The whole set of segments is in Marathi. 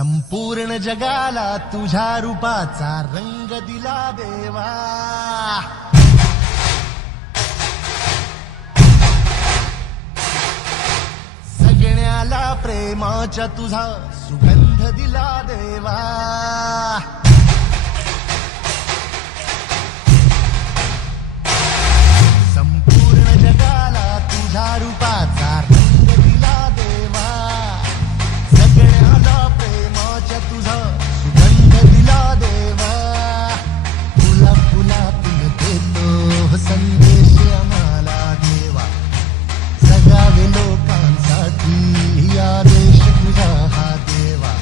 संपूर्ण जगाला तुझ्या रूपाचा रंग दिला देवा. सगळ्याला प्रेमाच्या तुझा सुगंध दिला देवा. संपूर्ण जगाला तुझ्या रूपाचा रंग दिला देवा. सगळ्याला प्रेमाच्या तुझा सुगंध दिला देवा. फुला फुलातून देतो संदेश आम्हाला देवा. जगावे लोकांसाठी आदेश तुझा हा देवा.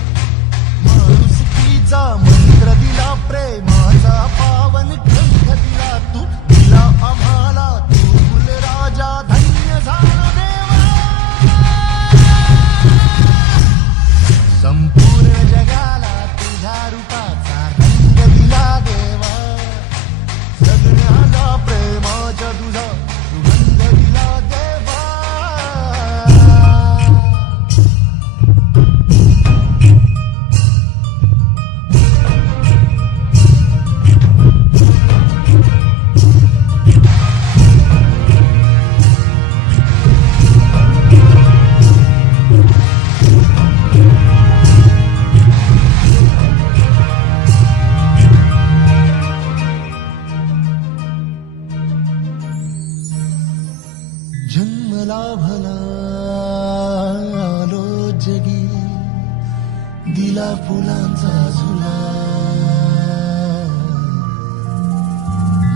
माणुसकीचा मंत्र दिला, प्रेमाचा पावन ग्रंथ दिला तू. दिला आम्हाला तू फुलराजा, धन्य झाला देवा. संपूर्ण जगाला तुझ्या रूपाचा रंग दिला देवा. सगळ्याला प्रेमाच्या तुझा सुगंध दिला देवा. जन्मला भला आलो जगी, दिला फुलांचा झुला.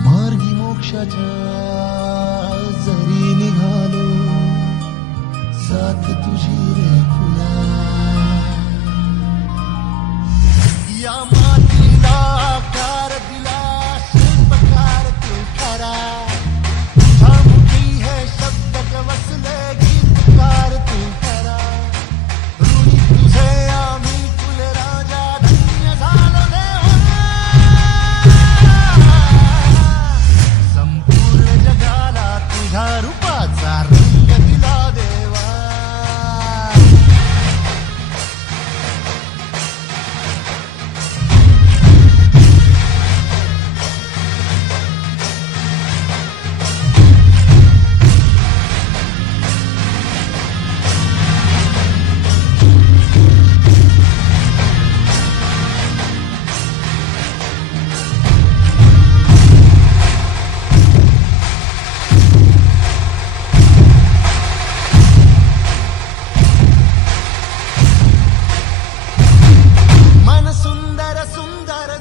मार्गी मोक्षाच्या जरी निघालो, साथ तुझी रे फुला. या मातीला आकार दिला, शिल्पकार तू खरा. वसले गीतकार तू खरा. ऋणी तुझे आम्ही फुलराजा, धन्य झालो देवा. संपूर्ण जगाला तुझ्या रूपाचा रंग दिला देवा.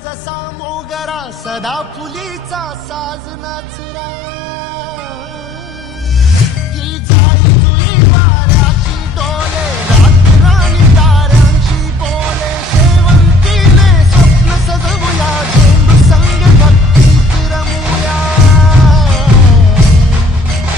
जसा मोगरा सदा फुलीचा साज नाचरा. ही जाई जुई वाऱ्याची डोले, रातराणी ताऱ्यांची बोले. शेवंतीने स्वप्न सजवूया, झेंडू संग भक्तीत रमूया.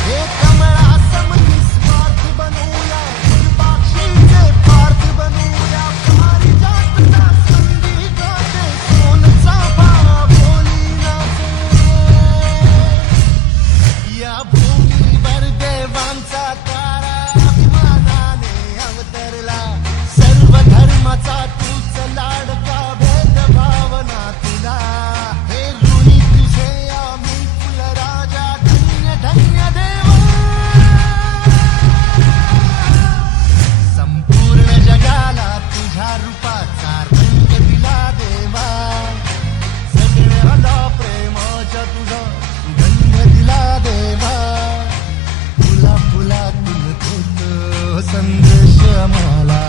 हे कमळा सम निस्वार्थ बनूया, फुलपाखीचे पार्थ बनूया. पारिजातचा संधी गाते, सोनचा भाव बोली नाचे. या भूमीवर देवांचा तारा अभिमानाने अवतरला. सर्व धर्माचा तूच लाडका, भेदभावना तुला. हे ऋणी तुझे आम्ही फुलराजा, धन्य धन्य देवा. संपूर्ण जगाला तुझ्या रूपाचा रंग दिला देवा. सगळ्याला प्रेमाच्या तुझा सुगंध दिला देवा. फुला फुलातून देतो संदेश आम्हाला